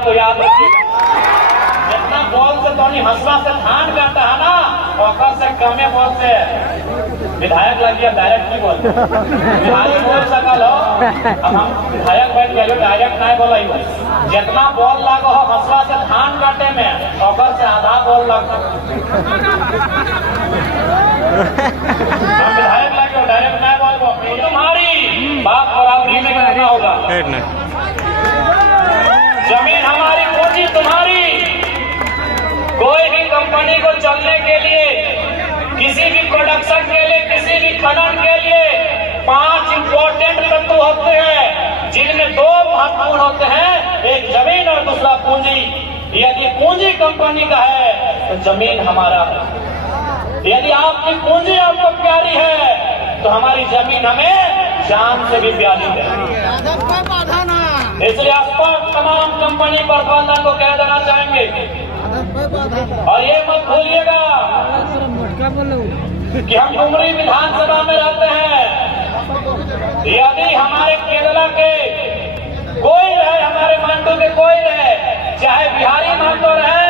बात को याद रखिएगा। जितना बॉल से तो हंसवा से धान काटा है ना, औकर से कमे बॉल से विधायक लग गया डायरेक्ट नहीं बोल विधायक बोल सकल हो। अब हम विधायक बैठ गए डायरेक्ट नहीं बोला ही। जितना बॉल लागो हो हंसवा से धान काटे में, औकर से आधा बॉल लग हम विधायक लग गए डायरेक्ट नहीं बोल तुम्हारी बात बराबरी में करना होगा। जमीन हमारी, पूंजी तुम्हारी। कोई भी कंपनी को चलने के लिए, किसी भी प्रोडक्शन के लिए, किसी भी खनन के लिए 5 इंपॉर्टेंट तत्व होते हैं, जिनमें 2 महत्वपूर्ण होते हैं, एक जमीन और दूसरा पूंजी। यदि पूंजी कंपनी का है तो जमीन हमारा है। यदि आपकी पूंजी आपको प्यारी है तो हमारी जमीन हमें जान से भी प्यारी है। इसलिए आप तमाम कंपनी प्रबंधन को कह देना चाहेंगे, और ये मत भूलिएगा कि हम डुमरी विधानसभा में रहते हैं। यदि हमारे केरला के कोई रहे, हमारे मांडू के कोई रहे, चाहे बिहारी मांडो रहे,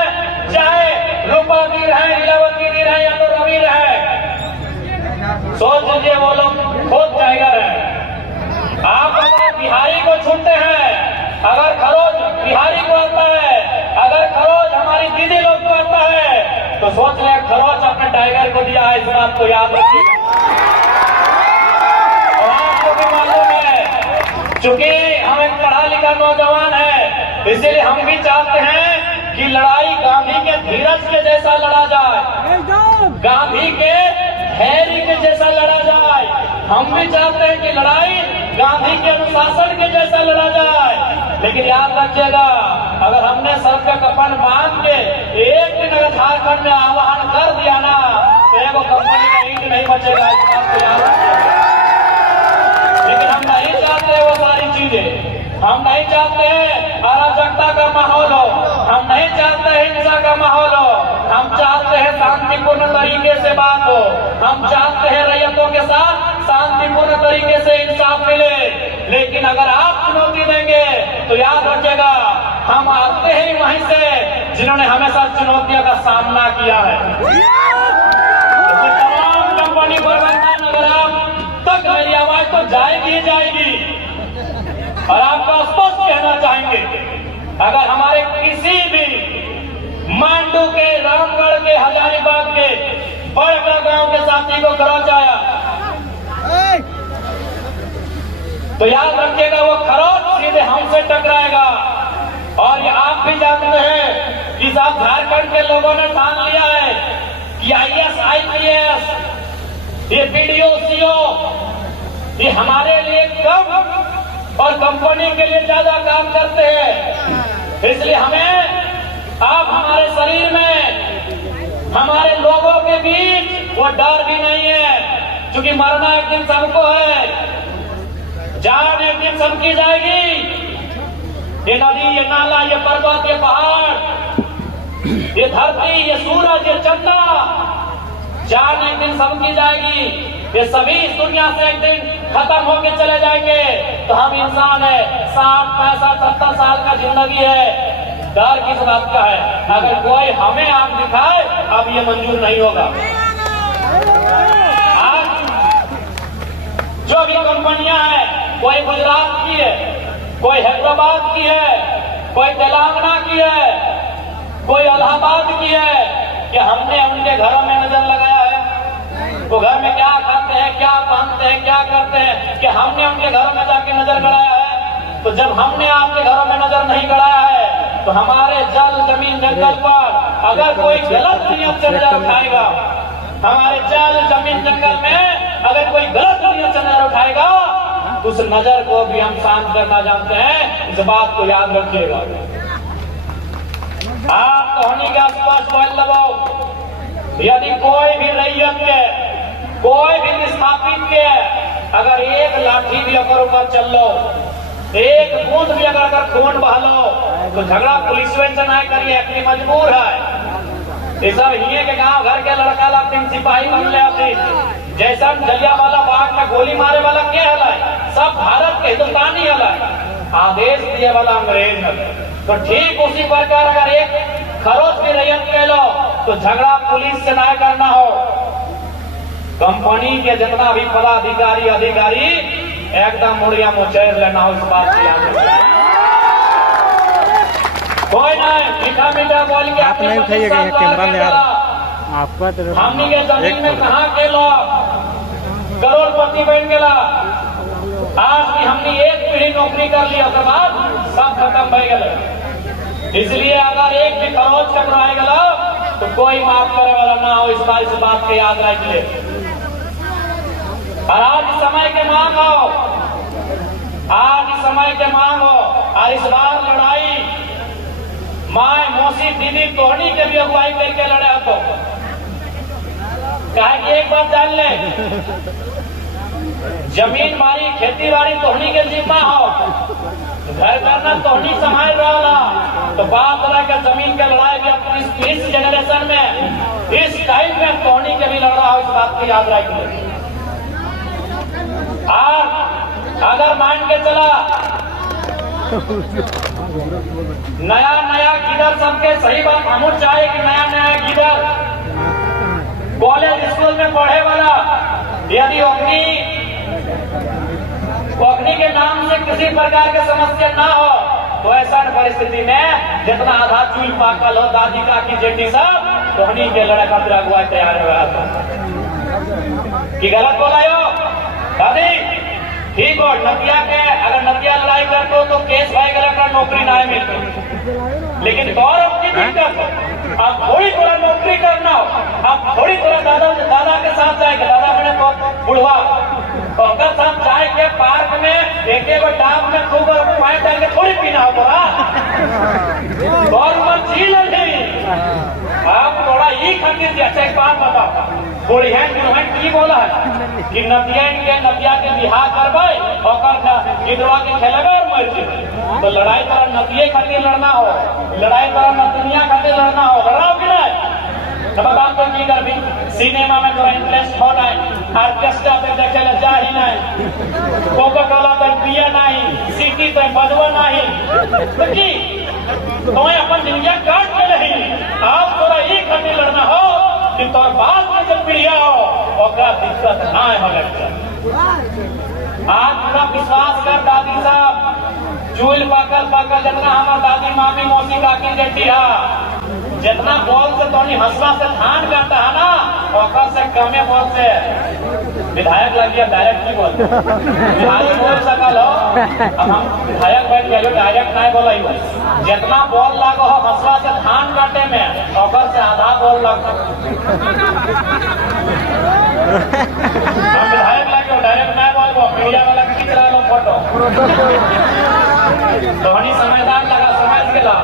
चाहे रूपादी रहे, लीलावती रहे या तो रवि रहे, सोच लीजिए वो लोग खुद टाइगर है। आप अगर बिहारी को छूटते हैं, अगर खरोज बिहारी को आता है, अगर खरोज हमारी दीदी लोग को आता है, तो सोच ले खरोज अपने टाइगर को दिया है। इस बात को याद रखिएगा। और आपको भी मालूम है, चूंकि हम एक पढ़ा लिखा नौजवान है, इसीलिए हम भी चाहते हैं कि लड़ाई गांधी के धीरज के जैसा लड़ा जाए, गांधी के धैर्य के जैसा लड़ा जाए। हम भी चाहते हैं कि लड़ाई गांधी के अनुशासन के जैसा लड़ा जाए। लेकिन याद रखिएगा, अगर हमने सर का कफन बांध के एक दिन अगर झारखंड में आह्वान कर दिया ना, तो एगो कंपनी का ईंट नहीं बचेगा। इस बात को याद रखिएगा। लेकिन हम नहीं चाहते वो सारी चीजें, हम नहीं चाहते हैं अराजकता का माहौल हो, हम नहीं चाहते हैं हिंसा का माहौल हो, हम चाहते हैं शांतिपूर्ण तरीके से बात हो, हम चाहते हैं रैयतों के साथ शांतिपूर्ण तरीके से इंसाफ मिले। लेकिन अगर आप चुनौती देंगे तो याद रखिएगा, हम आते हैं वहीं से जिन्होंने हमेशा चुनौतियों का सामना किया है। तमाम कंपनी प्रबंधन, अगर आप तक मेरी आवाज तो जाएगी ही जाएगी, और आपको स्पष्ट कहना चाहेंगे, अगर हमारे किसी भी मांडू के, रामगढ़ के, हजारीबाग के, बड़का गांव के साथी को खरोच आया तो याद रखिएगा वो खरोच सीधे हमसे टकराएगा। और ये आप भी जानते हैं कि साहब झारखंड के लोगों ने ठान लिया है कि IAS, IPS, ये BDO, CO, ये हमारे लिए कम और कंपनी के लिए ज्यादा काम करते हैं। इसलिए हमें आप हमारे शरीर में, हमारे लोगों के बीच वो डर भी नहीं है, क्योंकि मरना एक दिन सबको है, जान एक दिन सबकी जाएगी। ये नदी, ये नाला, ये पर्वत, ये पहाड़, ये धरती, ये सूरज, ये चंदा, जान एक दिन सबकी जाएगी। ये सभी इस दुनिया से एक दिन खत्म होके चले जाएंगे। तो हम इंसान है, 60, 65, 70 साल का जिंदगी है, डर किस बात का है? अगर कोई हमें आंख दिखाए, अब ये मंजूर नहीं होगा। आज जो भी कंपनियां हैं, कोई गुजरात की है, कोई हैदराबाद की है, कोई तेलंगाना की है, कोई इलाहाबाद की है, कि हमने उनके घरों में नजर लगाया है? वो घर में क्या खाते हैं, क्या पहनते हैं, क्या करते हैं, कि हमने उनके घरों में जाके नजर गड़ाया है? तो जब हमने आपके घरों में नजर नहीं गड़ाया है, तो हमारे जल, जमीन, जंगल पर अगर कोई गलत नियत से नजर उठाएगा, हमारे जल, जमीन, जंगल में अगर कोई गलत नियत से नजर उठाएगा, तो उस नजर को भी हम शांत करना जानते हैं। इस बात को याद रखिएगा। आप तो होने का स्पष्ट बोल लगाओ, यदि कोई भी रैयत के, कोई भी विस्थापित के अगर एक लाठी भी अगर ऊपर चल लो, एक बूंद भी अगर खून बह लो, तो झगड़ा पुलिस से नहीं करिए, अपनी मजबूर है। ये सब हिये के गांव घर के लड़का ला सिपाही बन ले अपनी, जैसा जलियांवाला बाग में गोली मारे वाला क्या है? सब भारत के हिंदुस्तानी है, आदेश दिए वाला अंग्रेज है। तो ठीक उसी प्रकार अगर एक खरोच की रैयत के लो तो झगड़ा पुलिस से ना करना हो। कंपनी के जितना भी पदाधिकारी अधिकारी एकदम मुड़िया मुचैर लेना हो, इस बात की याद रखना। कोई नहीं मीठा मीठा बोल के आप नहीं उठाइएगा कैमरा में यार, आपका तो हमने के जमीन में कहा के लो करोड़पति बन गया। आज भी हमने एक पीढ़ी नौकरी कर लिया, उसके बाद सब खत्म हो गए। इसलिए अगर एक भी खरोच टकराए गला तो कोई माफ करे वाला ना हो, इस बात के याद रख ले। और आज समय के मांग हो, आज समय के मांग हो। और इस बार लड़ाई माए मौसी दीदी तोहनी के भी अगुवाई करके लड़े तो कहे कि एक बात जान ले, जमीन मारी खेती बाड़ी तोहनी के जिम्मा हो, घर करना तोहनी संभाल रहा। तो बाप दादा के जमीन के लड़ाई भी अपनी इस जनरेशन में इस टाइम में तोहनी के भी लड़ रहा हो, इस बात की याद रखिए। और अगर मान के चला नया नया गिदर सबके, सही बात हम चाहे कि नया नया गिदर कॉलेज स्कूल में पढ़े वाला यदि अग्नि के नाम से किसी प्रकार की समस्या ना हो तो ऐसा परिस्थिति में जितना आधा चूल पाकल हो दादी का की जेठी सब तोहनी के लड़ाई खातिर अगुवाई तैयार हो रहा था कि गलत बोला हो दादी। ठीक हो नतिया के अगर नतिया लड़ाई करते हो तो केस भाई गलत नौकरी ना मिलती, लेकिन गौरव की दिक्कत अब थोड़ी थोड़ा नौकरी करना हो, अब थोड़ी थोड़ा दादा के साथ जाएगा, दादा मैंने तो बुढ़वा पंकज साहब चाय के पार्क में एक डाब में खूब पानी डाल के थोड़ी पीना हो बोला गवर्नमेंट झील नहीं। आप थोड़ा ही खातिर अच्छा एक बात बताओ, थोड़ी है की बोला है कि नदिया के बिहार करबे और गिदवा के खेलेगा और मर जाए। तो लड़ाई तरह नदिये खातिर लड़ना हो, लड़ाई तरह नदिया खातिर लड़ना हो, लड़ाओ कि नहीं? बात तो की कर भी सिनेमा में थोड़ा इंटरेस्ट होना है, ऑर्केस्ट्रा पे देखे ले जा ही नहीं, कोका कोला पे पिया नहीं, सिटी पे बजवा नहीं, तो की तुम्हें अपन दुनिया काट के नहीं। आप थोड़ा ये खातिर लड़ना हो कि तोर बात में जब पीड़िया हो और दिक्कत ना हो लगता। आज पूरा विश्वास कर दादी साहब चूल पाकल जितना हमारा दादी मामी मौसी काकी जेठी है जितना बोल से तो हंसवा से धान करता है ना और से कमे बोल से विधायक लग गया डायरेक्ट नहीं बोल विधायक बोल सकल हो। अब हम विधायक बैठ गए डायरेक्ट नहीं बोला ही जितना बोल लागो हो हंसवा से धान काटे में और से आधा बोल लगो। हम विधायक लगे डायरेक्ट नहीं बोल मीडिया वाला खींच रहा लो फोटो तो हनी समझदार लगा समझ के ला,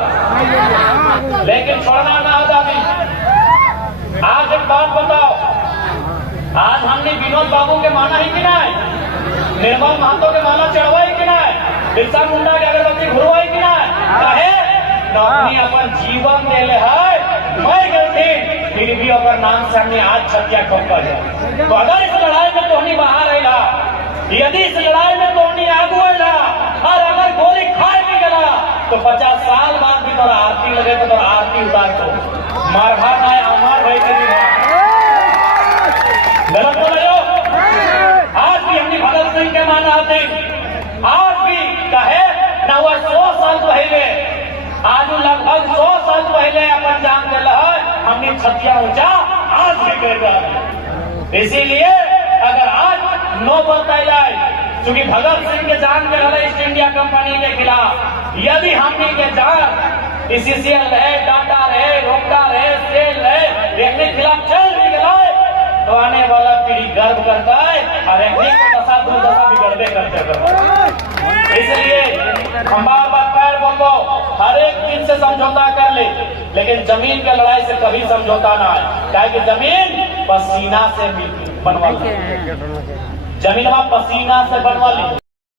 लेकिन छोड़ना ना हो दादी। आज एक बात बताओ, आज हमने विनोद बाबू के माना ही कि नहीं, निर्मल महतो के माला चढ़वाई कि नहीं, बिरसा मुंडा के अगरबत्ती घुरवाई कि नहीं? कहे अपनी अपन जीवन दे ले है मैं गलती फिर भी अगर नाम से हमने आज छत्या ठोकर है। तो अगर इस लड़ाई में तोहनी बाहर रहेगा, यदि इस लड़ाई में तोहनी आगू रहेगा और अगर गोली खाए भी गला तो 50 साल बाद भी तोरा आरती लगे तो तोरा आरती उतार दो मारभा ना अमार भाई करी गलत बोल रहे हो। आज भी हमने भगत सिंह के माना आते, आज भी कहे न वो 100 साल पहले, आज लगभग 100 साल पहले अपन जान दिल है हमने छतिया ऊंचा आज भी कर रहा। इसीलिए अगर आज नो बताई जाए क्योंकि भगत सिंह के जान के रहा ईस्ट इंडिया कंपनी के खिलाफ, यदि हमने के जान सीसीएल रहे डाटा रहे रोकता रहे सेल रहे देखने के खिलाफ चल भी गए तो आने वाला पीढ़ी गर्व करता है और एक दशा दो दशा बिगड़ते करते। इसलिए हम बार बार पैर बोलो हर एक चीज से समझौता कर ले, लेकिन जमीन के लड़ाई से कभी समझौता ना है। क्या कि जमीन पसीना से बनवा, जमीन पसीना से बनवा ली।